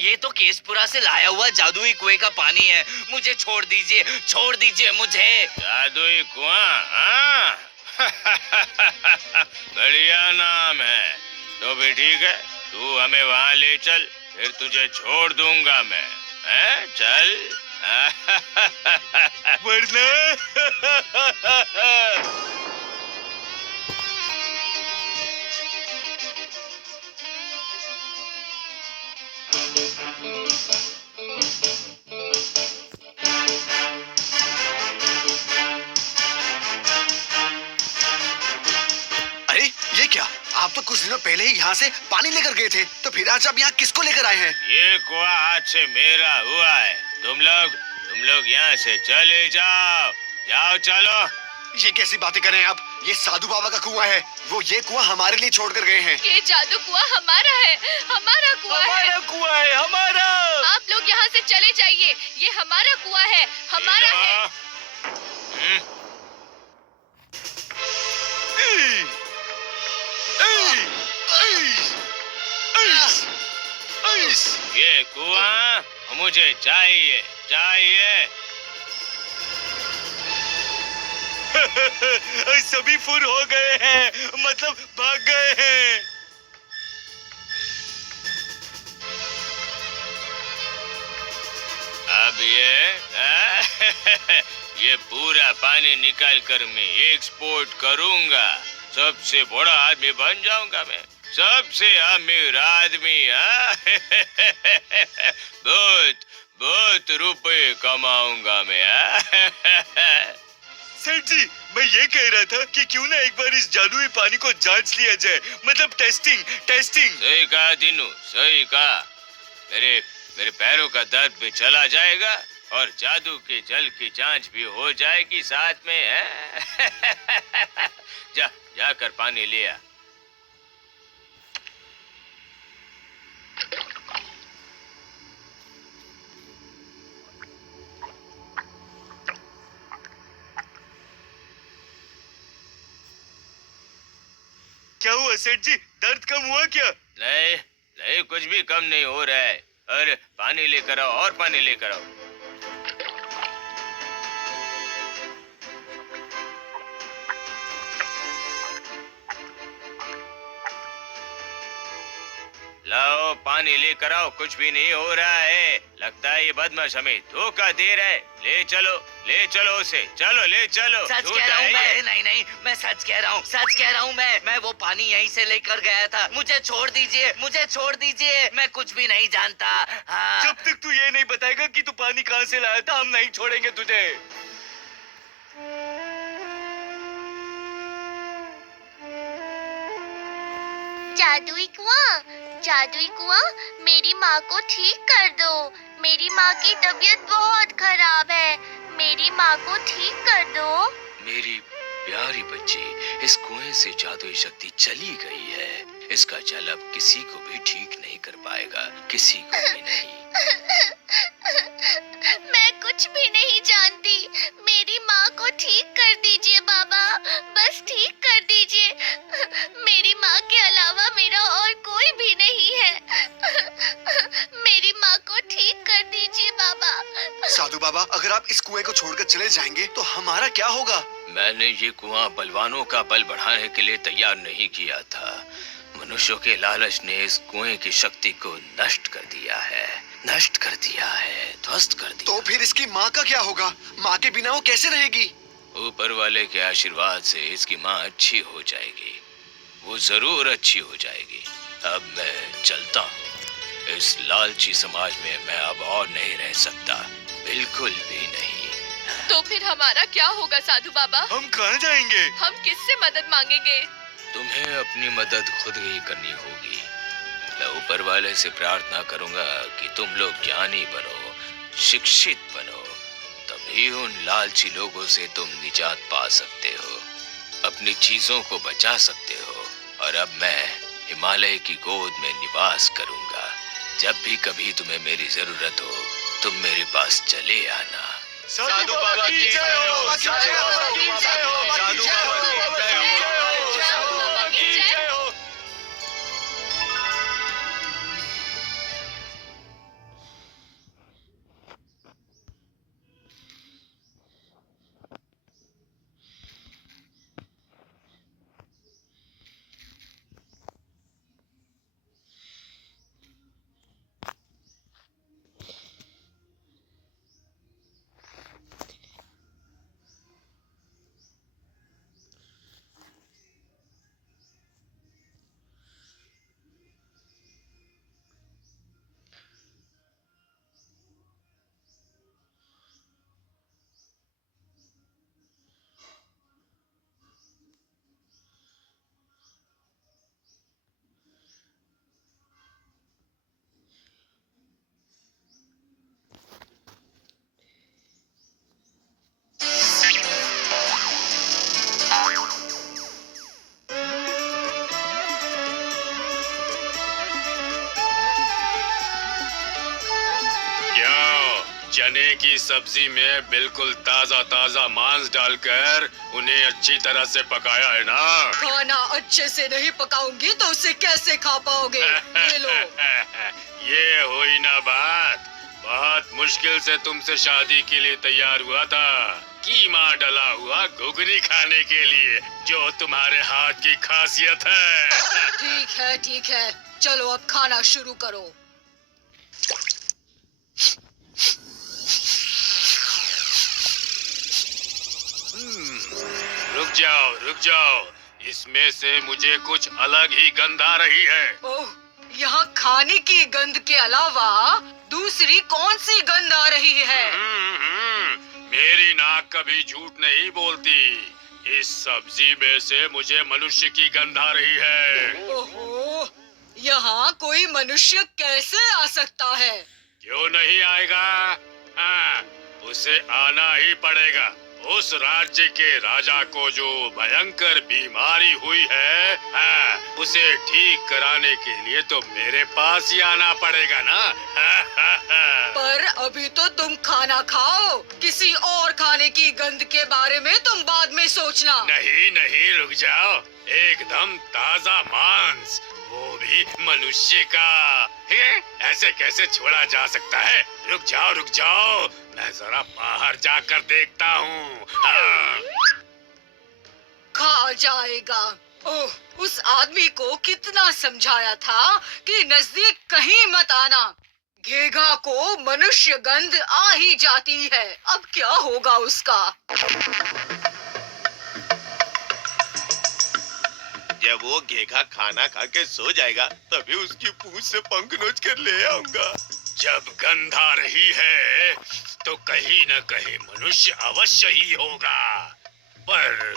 ये तो केसपुरा से लाया हुआ जादुई कुएं का पानी है। मुझे छोड़ दीजिए मुझे। जादुई कुआं? हाँ? बढ़िया नाम है। तो भी ठीक है, तू हमें वहाँ ले चल, फिर तुझे छोड़ दूंगा मैं। हैं? चल। वरना अरे ये क्या, आप तो कुछ दिनों पहले ही यहाँ से पानी लेकर गए थे, तो फिर आज आप यहाँ किसको लेकर आए हैं? ये कुआं आज से मेरा हुआ है। तुम लोग यहाँ से चले जाओ। जाओ चलो। ये कैसी बातें कर रहे हैं आप? ये साधु बाबा का कुआं है। वो ये कुआं हमारे लिए छोड़कर गए हैं। ये जादू कुआं हमारा है, हमारा कुआं है। हमारा कुआं है, हमारा। आप लोग यहाँ से चले जाइए। ये हमारा कुआं है, हमारा है। ये कुआं मुझे चाहिए। सभी फुर हो गए हैं, मतलब भाग गए हैं। अब ये पूरा पानी निकाल कर मैं एक्सपोर्ट करूंगा। सबसे बड़ा आदमी बन जाऊंगा मैं, सबसे अमीर आदमी। बहुत रुपए कमाऊंगा मैं। सेठ जी, मैं ये कह रहा था कि क्यों ना एक बार इस जादुई पानी को जांच लिया जाए, मतलब टेस्टिंग। सही कहा दिनू, सही कहा। मेरे पैरों का दर्द भी चला जाएगा और जादू के जल की जांच भी हो जाएगी साथ में, है? जाकर पानी ले आ। क्या हुआ सेठ जी, दर्द कम हुआ क्या? नहीं, कुछ भी कम नहीं हो रहा है। अरे पानी लेकर आओ, और पानी लेकर आओ। लाओ पानी लेकर आओ, कुछ भी नहीं हो रहा है। लगता है ये बदमाश हमें धोखा दे रहा है। ले चलो उसे, चलो ले चलो। सच कह रहा हूँ मैं। नहीं, मैं सच कह रहा हूँ मैं वो पानी यहीं से लेकर गया था। मुझे छोड़ दीजिए, मैं कुछ भी नहीं जानता। हाँ। जब तक तू ये नहीं बताएगा कि तू पानी कहाँ से लाया था, हम नहीं छोड़ेंगे तुझे। जादुई कुआं, मेरी माँ को ठीक कर दो। मेरी माँ की तबीयत बहुत खराब है, मेरी माँ को ठीक कर दो। मेरी प्यारी बच्ची, इस कुएं से जादुई शक्ति चली गई है। इसका जल अब किसी को भी ठीक नहीं कर पाएगा, किसी को भी नहीं। मैं कुछ भी नहीं जानती। मेरी माँ को ठीक कर दीजिए बाबा, बस ठीक कर दीजिए। मेरी माँ के अलावा मेरा और कोई भी नहीं है। मेरी माँ को ठीक कर दीजिए बाबा। साधु बाबा, अगर आप इस कुएं को छोड़कर चले जाएंगे तो हमारा क्या होगा? मैंने ये कुआं बलवानों का बल बढ़ाने के लिए तैयार नहीं किया था। मनुष्यों के लालच ने इस कुएं की शक्ति को नष्ट कर दिया है, ध्वस्त कर दिया। तो फिर इसकी माँ का क्या होगा? माँ के बिना वो कैसे रहेगी? ऊपर वाले के आशीर्वाद से इसकी माँ अच्छी हो जाएगी, वो जरूर अच्छी हो जाएगी। अब मैं चलता हूँ। इस लालची समाज में मैं अब और नहीं रह सकता, बिल्कुल भी नहीं। तो फिर हमारा क्या होगा साधु बाबा? हम कहाँ जाएंगे? हम किससे मदद मांगेंगे? तुम्हें अपनी मदद खुद ही करनी होगी। मैं ऊपर वाले से प्रार्थना करूंगा कि तुम लोग ज्ञानी बनो, शिक्षित बनो, तभी उन लालची लोगों से तुम निजात पा सकते हो, अपनी चीजों को बचा सकते हो। और अब मैं हिमालय की गोद में निवास करूंगा। जब भी कभी तुम्हें मेरी जरूरत हो, तुम मेरे पास चले आना। साधु बाबा की जय हो, साधु बाबा की जय हो, साधु बाबा की जय हो, साधु बाबा की जय हो। चने की सब्जी में बिल्कुल ताजा ताजा मांस डालकर उन्हें अच्छी तरह से पकाया है ना? खाना अच्छे से नहीं पकाऊंगी तो उसे कैसे खा पाओगे? ले लो। ये हुई ना बात। बहुत मुश्किल से तुमसे शादी के लिए तैयार हुआ था, कीमा डला हुआ घुगनी खाने के लिए, जो तुम्हारे हाथ की खासियत है। ठीक है, चलो अब खाना शुरू करो। रुक जाओ, इसमें से मुझे कुछ अलग ही गंध आ रही है। ओह, यहाँ खाने की गंध के अलावा दूसरी कौन सी गंध आ रही है? मेरी नाक कभी झूठ नहीं बोलती। इस सब्जी में से मुझे मनुष्य की गंध आ रही है। ओहो, यहाँ कोई मनुष्य कैसे आ सकता है? क्यों नहीं आएगा? हाँ, उसे आना ही पड़ेगा। उस राज्य के राजा को जो भयंकर बीमारी हुई है, हाँ, उसे ठीक कराने के लिए तो मेरे पास ही आना पड़ेगा ना। पर अभी तो तुम खाना खाओ, किसी और खाने की गंध के बारे में तुम बाद में सोचना। नहीं, रुक जाओ। एकदम ताजा मांस, वो भी मनुष्य का। ऐसे कैसे छोड़ा जा सकता है? रुक जाओ, मैं जरा बाहर जाकर देखता हूँ। हाँ। खा जाएगा। ओह, उस आदमी को कितना समझाया था कि नजदीक कहीं मत आना। घेघा को मनुष्य गंध आ ही जाती है, अब क्या होगा उसका? जब वो घेघा खाना खा के सो जाएगा तभी उसकी पूंछ से पंख नोच कर ले आऊंगा। जब गंध आ रही है तो कहीं न कहीं मनुष्य अवश्य ही होगा, पर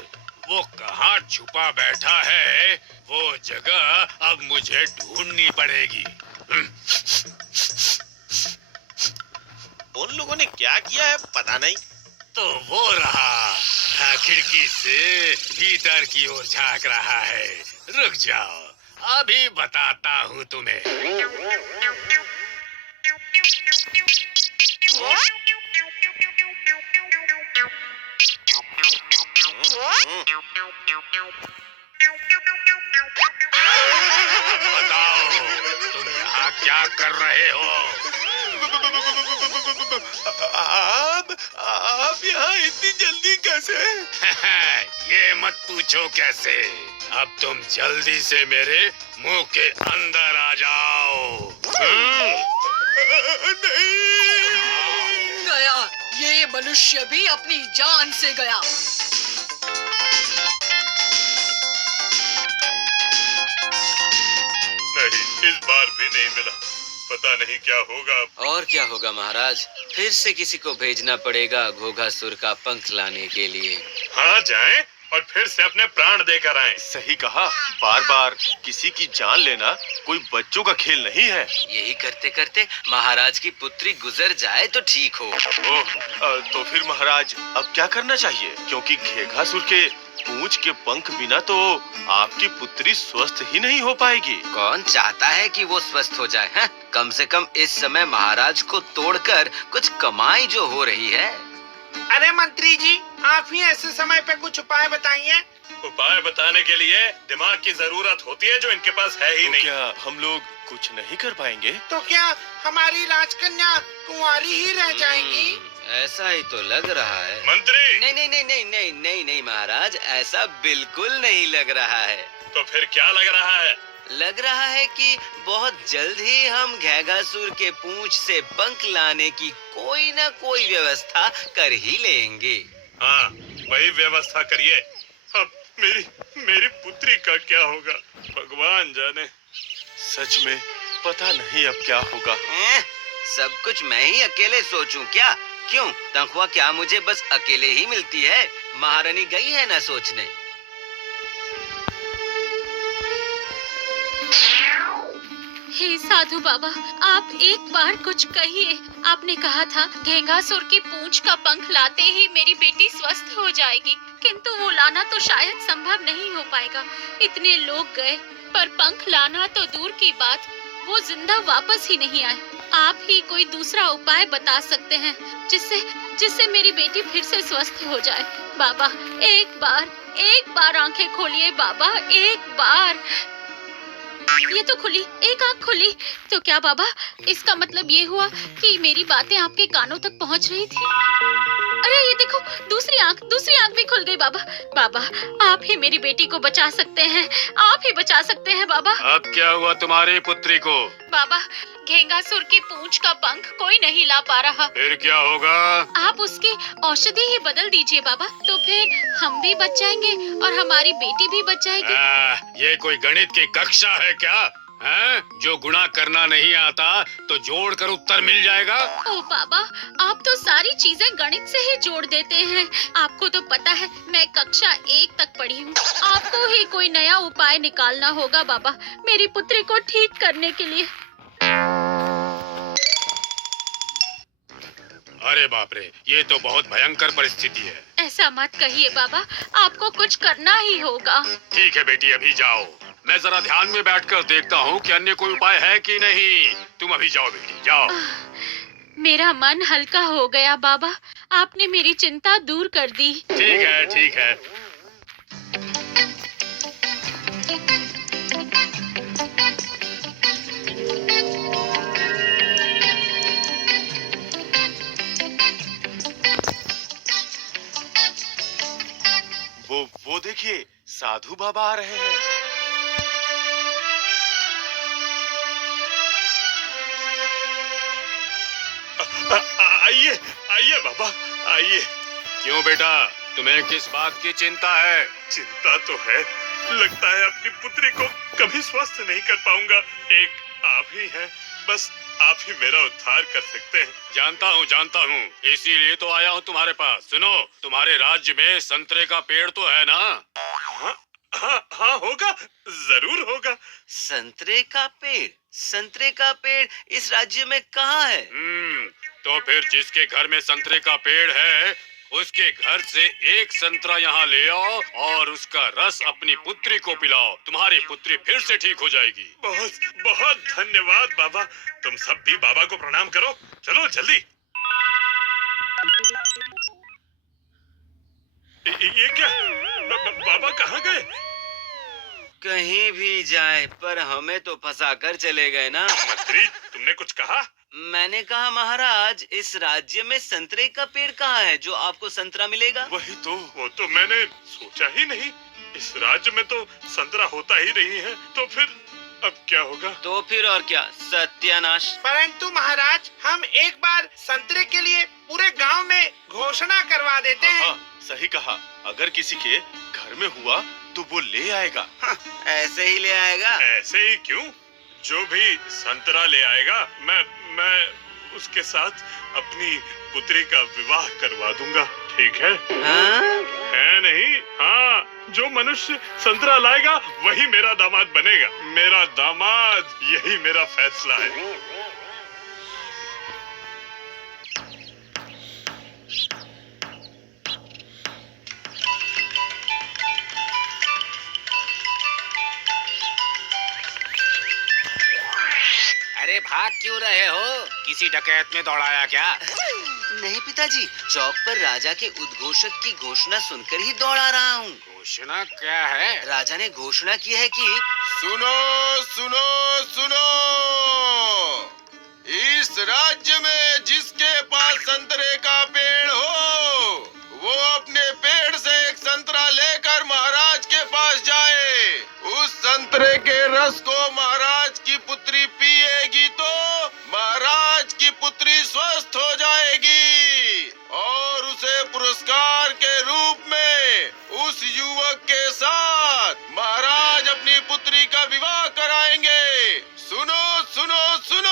वो कहाँ छुपा बैठा है, वो जगह अब मुझे ढूंढनी पड़ेगी। उन लोगों ने क्या किया है पता नहीं। तो वो रहा, खिड़की से भीतर की ओर झांक रहा है। रुक जाओ, अभी बताता हूँ तुम्हें। बताओ, तुम यहाँ क्या कर रहे हो? आप यहाँ इतनी जल्दी कैसे? ये मत पूछो कैसे। अब तुम जल्दी से मेरे मुंह के अंदर आ जाओ। नहीं। गया, ये मनुष्य भी अपनी जान से गया। नहीं, इस बार भी नहीं मिला। पता नहीं क्या होगा। और क्या होगा महाराज, फिर से किसी को भेजना पड़ेगा घोघासुर का पंख लाने के लिए। हाँ, जाएं और फिर से अपने प्राण देकर आएं। सही कहा, बार बार किसी की जान लेना कोई बच्चों का खेल नहीं है। यही करते करते महाराज की पुत्री गुजर जाए तो ठीक हो। ओह, तो फिर महाराज अब क्या करना चाहिए? क्योंकि घेघासुर के पूंछ के पंख बिना तो आपकी पुत्री स्वस्थ ही नहीं हो पाएगी। कौन चाहता है कि वो स्वस्थ हो जाए? हैं? कम से कम इस समय महाराज को तोड़कर कुछ कमाई जो हो रही है। अरे मंत्री जी, आप ही ऐसे समय पे कुछ उपाय बताइए। उपाय बताने के लिए दिमाग की जरूरत होती है जो इनके पास है ही नहीं। क्या हम लोग कुछ नहीं कर पाएंगे? तो क्या हमारी राजकन्या कुंवारी ही रह जाएगी? ऐसा ही तो लग रहा है। मंत्री! नहीं महाराज, ऐसा बिल्कुल नहीं लग रहा है। तो फिर क्या लग रहा है? लग रहा है कि बहुत जल्द ही हम घेघासुर के पूंछ से पंख लाने की कोई न कोई व्यवस्था कर ही लेंगे। हाँ, वही व्यवस्था करिए। अब मेरी पुत्री का क्या होगा, भगवान जाने। सच में पता नहीं अब क्या होगा। सब कुछ मैं ही अकेले सोचूं क्या? क्यों, तनख्वाह क्या मुझे बस अकेले ही मिलती है? महारानी गई है ना सोचने। हे साधु बाबा, आप एक बार कुछ कहिए। आपने कहा था घेघासुर की पूंछ का पंख लाते ही मेरी बेटी स्वस्थ हो जाएगी, किंतु वो लाना तो शायद संभव नहीं हो पाएगा। इतने लोग गए पर पंख लाना तो दूर की बात, वो जिंदा वापस ही नहीं आए। आप ही कोई दूसरा उपाय बता सकते हैं जिससे जिससे मेरी बेटी फिर से स्वस्थ हो जाए। बाबा, एक बार आंखें खोलिए बाबा, एक बार। ये तो खुली, एक आंख खुली। तो क्या बाबा, इसका मतलब ये हुआ कि मेरी बातें आपके कानों तक पहुंच रही थी? अरे ये देखो, दूसरी आंख भी खुल गई बाबा। बाबा, आप ही मेरी बेटी को बचा सकते हैं, आप ही बचा सकते हैं बाबा। अब क्या हुआ तुम्हारी पुत्री को? बाबा, घेंगासुर की पूंछ का पंख कोई नहीं ला पा रहा। फिर क्या होगा? आप उसकी औषधि ही बदल दीजिए बाबा, तो फिर हम भी बच जाएंगे और हमारी बेटी भी बच जाएगी। ये कोई गणित की कक्षा है क्या? हैं? जो गुणा करना नहीं आता तो जोड़ कर उत्तर मिल जाएगा। ओ बाबा, आप तो सारी चीजें गणित से ही जोड़ देते हैं। आपको तो पता है मैं कक्षा 1 तक पढ़ी हूँ। आपको ही कोई नया उपाय निकालना होगा बाबा, मेरी पुत्री को ठीक करने के लिए। अरे बाप रे, ये तो बहुत भयंकर परिस्थिति है। ऐसा मत कहिए बाबा, आपको कुछ करना ही होगा। ठीक है बेटी, अभी जाओ। मैं जरा ध्यान में बैठकर देखता हूँ कि अन्य कोई उपाय है कि नहीं। तुम अभी जाओ बेटी, जाओ। मेरा मन हल्का हो गया बाबा, आपने मेरी चिंता दूर कर दी। ठीक है, ठीक है। वो देखिए, साधु बाबा आ रहे हैं। आइए, आइए बाबा, आइए। क्यों बेटा, तुम्हें किस बात की चिंता है? चिंता तो है, लगता है अपनी पुत्री को कभी स्वस्थ नहीं कर पाऊंगा। एक आप ही हैं, बस आप ही मेरा उद्धार कर सकते हैं। जानता हूँ, इसीलिए तो आया हूँ तुम्हारे पास। सुनो, तुम्हारे राज्य में संतरे का पेड़ तो है ना? हाँ होगा, जरूर होगा। संतरे का पेड़? संतरे का पेड़ इस राज्य में कहाँ है? तो फिर जिसके घर में संतरे का पेड़ है, उसके घर से एक संतरा यहाँ ले आओ और उसका रस अपनी पुत्री को पिलाओ। तुम्हारी पुत्री फिर से ठीक हो जाएगी। बहुत बहुत धन्यवाद बाबा। तुम सब भी बाबा को प्रणाम करो। चलो जल्दी। ये क्या? बाबा कहाँ गए? कहीं भी जाए, पर हमें तो फंसा कर चले गए ना। मंत्री, तुमने कुछ कहा? मैंने कहा महाराज, इस राज्य में संतरे का पेड़ कहाँ है जो आपको संतरा मिलेगा? वही तो, वो तो मैंने सोचा ही नहीं। इस राज्य में तो संतरा होता ही नहीं है, तो फिर अब क्या होगा? तो फिर और क्या, सत्यानाश। परंतु महाराज, हम एक बार संतरे के लिए पूरे गांव में घोषणा करवा देते हैं। हाँ, सही कहा। अगर किसी के घर में हुआ तो वो ले आएगा। ऐसे ही ले आएगा? ऐसे ही क्यों? जो भी संतरा ले आएगा, मैं उसके साथ अपनी पुत्री का विवाह करवा दूंगा। ठीक है? हाँ? है नहीं? हाँ, जो मनुष्य संतरा लाएगा वही मेरा दामाद बनेगा। मेरा दामाद, यही मेरा फैसला है। अरे भाग क्यों रहे हो? किसी डकैत में दौड़ाया क्या? नहीं पिताजी, चौक पर राजा के उद्घोषक की घोषणा सुनकर ही दौड़ा रहा हूँ। घोषणा क्या है? राजा ने घोषणा की है कि सुनो सुनो सुनो, इस राज्य में जिसके पास संतरे का पेड़ हो, वो अपने पेड़ से एक संतरा लेकर महाराज के पास जाए। उस संतरे के रस को महाराज की पुत्री पिएगी तो महाराज की पुत्री स्वस्थ हो जाएगी और उसे पुरस्कार के रूप में उस युवक के साथ महाराज अपनी पुत्री का विवाह कराएंगे। सुनो सुनो सुनो।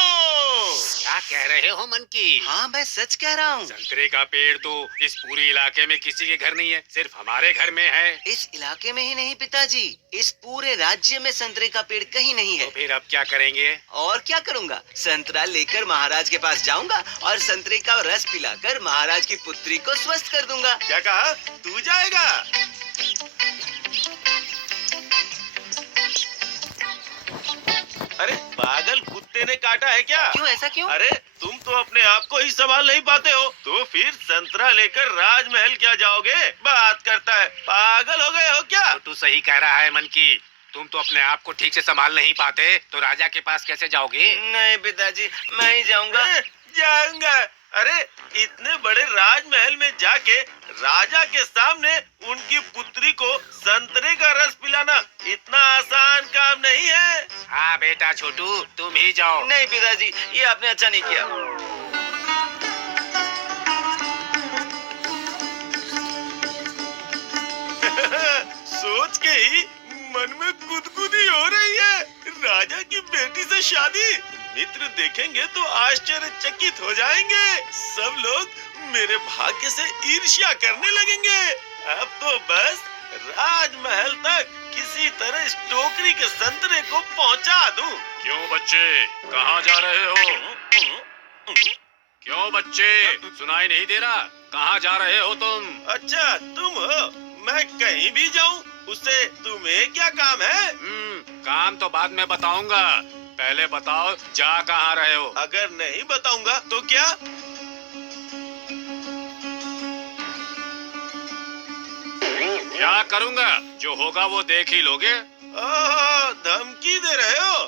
क्या कह रहे हो मन की? हाँ, मैं सच कह रहा हूँ। संतरे का पेड़ तो इस पूरे इलाके में किसी के घर नहीं है, सिर्फ हमारे घर में है। इस इलाके में ही नहीं पिताजी, इस पूरे राज्य में संतरे का पेड़ कहीं नहीं है। तो फिर अब क्या करेंगे? और क्या करूँगा, संतरा लेकर महाराज के पास जाऊंगा और संतरे का रस पिलाकर महाराज की पुत्री को स्वस्थ कर दूंगा। क्या कहा? तू जाएगा? अरे पागल कुत्ते कुत्ते ने काटा है क्या? क्यों ऐसा क्यों? अरे तुम तो अपने आप को ही संभाल नहीं पाते हो, तो फिर संतरा लेकर राजमहल क्या जाओगे? बात करता है, पागल हो गए हो क्या? तू सही कह रहा है मन की। तुम तो अपने आप को ठीक से संभाल नहीं पाते तो राजा के पास कैसे जाओगे? नहीं पिताजी, मैं ही जाऊंगा। जाऊंगा? अरे इतने बड़े राजमहल में जाके राजा के सामने उनकी पुत्री को संतरे का रस पिलाना इतना आसान काम नहीं है। हाँ बेटा छोटू, तुम ही जाओ। नहीं पिताजी, ये आपने अच्छा नहीं किया। सोच के ही मन में गुदगुदी हो रही है। राजा की बेटी से शादी, मित्र देखेंगे तो आश्चर्यचकित हो जाएंगे। सब लोग मेरे भाग्य से ईर्ष्या करने लगेंगे। अब तो बस राजमहल तक किसी तरह इस टोकरी के संतरे को पहुंचा दूं। क्यों बच्चे, कहाँ जा रहे हो? क्यों बच्चे, सुनाई नहीं दे रहा? कहाँ जा रहे हो तुम? अच्छा तुम हो, मैं कहीं भी जाऊं उससे तुम्हें क्या काम है? काम तो बाद में बताऊंगा, पहले बताओ जा कहाँ रहे हो? अगर नहीं बताऊंगा तो क्या? क्या करूंगा, जो होगा वो देख ही लोगे। धमकी दे रहे हो?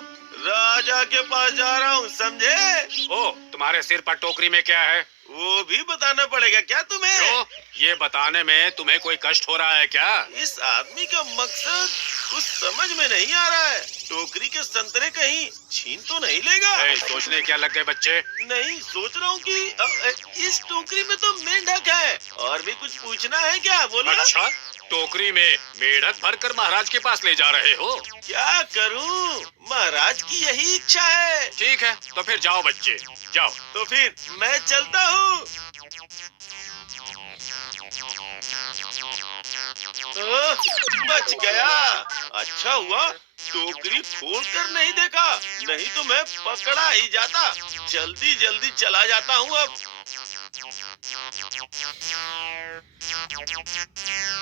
राजा के पास जा रहा हूँ, समझे? ओ, तुम्हारे सिर पर टोकरी में क्या है? वो भी बताना पड़ेगा क्या तुम्हें? क्यों? ये बताने में तुम्हें कोई कष्ट हो रहा है क्या? इस आदमी का मकसद कुछ समझ में नहीं आ रहा है। टोकरी के संतरे कहीं छीन तो नहीं लेगा? सोचने क्या लग गए बच्चे? नहीं, सोच रहा हूँ कि इस टोकरी में तो मेंढक है। और भी कुछ पूछना है क्या? बोलो। अच्छा, टोकरी में मेढक भरकर महाराज के पास ले जा रहे हो? क्या करूं? महाराज की यही इच्छा है। ठीक है, तो फिर जाओ बच्चे, जाओ। तो फिर मैं चलता हूँ। बच गया। अच्छा हुआ टोकरी खोल कर नहीं देखा, नहीं तो मैं पकड़ा ही जाता। जल्दी जल्दी चला जाता हूँ अब।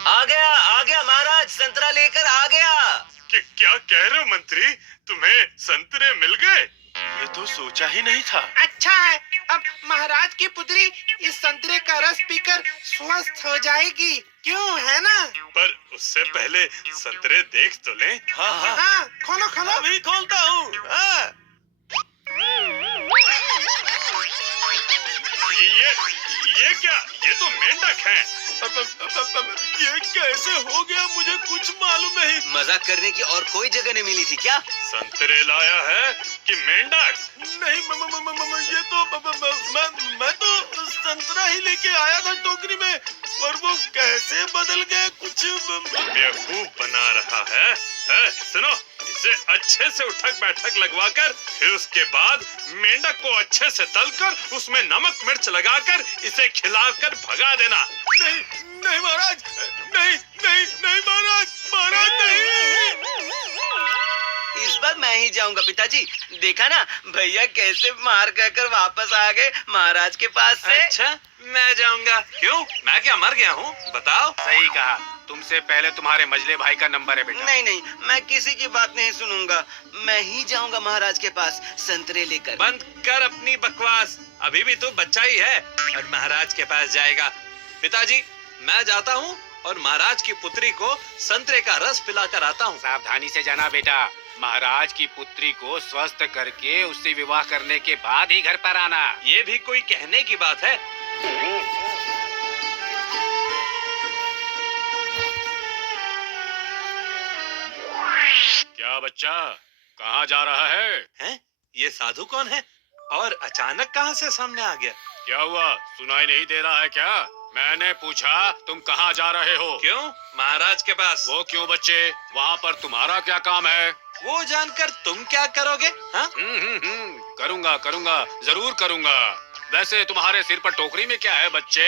आ गया महाराज, संतरा लेकर आ गया। क्या कह रहे हो मंत्री? तुम्हें संतरे मिल गए? ये तो सोचा ही नहीं था। अच्छा है, अब महाराज की पुत्री इस संतरे का रस पीकर स्वस्थ हो जाएगी, क्यों है ना? पर उससे पहले संतरे देख तो लें। हाँ हाँ, हाँ, खोलो खोलो। अभी खोलता हूँ। हाँ। ये क्या? ये तो मेंढक हैं। ये कैसे हो गया? मुझे कुछ मालूम नहीं। मजाक करने की और कोई जगह नहीं मिली थी क्या? संतरे लाया है कि मेंढक? नहीं, ये तो मैं तो संतरा ही लेके आया था टोकरी में, पर वो कैसे बदल गए? कुछ बेवकूफ बना रहा है। सुनो, इसे अच्छे से उठक बैठक लगवाकर, फिर उसके बाद मेंढक को अच्छे से तलकर उसमें नमक मिर्च लगाकर इसे खिलाकर भगा देना। नहीं नहीं महाराज, नहीं नहीं नहीं महाराज, महाराज नहीं। इस बार मैं ही जाऊंगा पिताजी। देखा ना भैया कैसे मार कर वापस आ गए महाराज के पास से। अच्छा, मैं जाऊंगा। क्यों, मैं क्या मर गया हूँ? बताओ। सही कहा, तुमसे पहले तुम्हारे मजले भाई का नंबर है बेटा। नहीं, मैं किसी की बात नहीं सुनूंगा। मैं ही जाऊंगा महाराज के पास संतरे लेकर। बंद कर अपनी बकवास, अभी भी तू बच्चा ही है और महाराज के पास जाएगा। पिताजी, मैं जाता हूँ और महाराज की पुत्री को संतरे का रस पिलाकर आता हूँ। सावधानी से जाना बेटा, महाराज की पुत्री को स्वस्थ करके उससे विवाह करने के बाद ही घर पर आना। ये भी कोई कहने की बात है? क्या बच्चा, कहाँ जा रहा है? हैं? ये साधु कौन है और अचानक कहाँ से सामने आ गया? क्या हुआ, सुनाई नहीं दे रहा है क्या? मैंने पूछा तुम कहाँ जा रहे हो? क्यों? महाराज के पास। वो क्यों बच्चे, वहाँ पर तुम्हारा क्या काम है? वो जानकर तुम क्या करोगे? हाँ? करूँगा, जरूर करूँगा। वैसे तुम्हारे सिर पर टोकरी में क्या है बच्चे?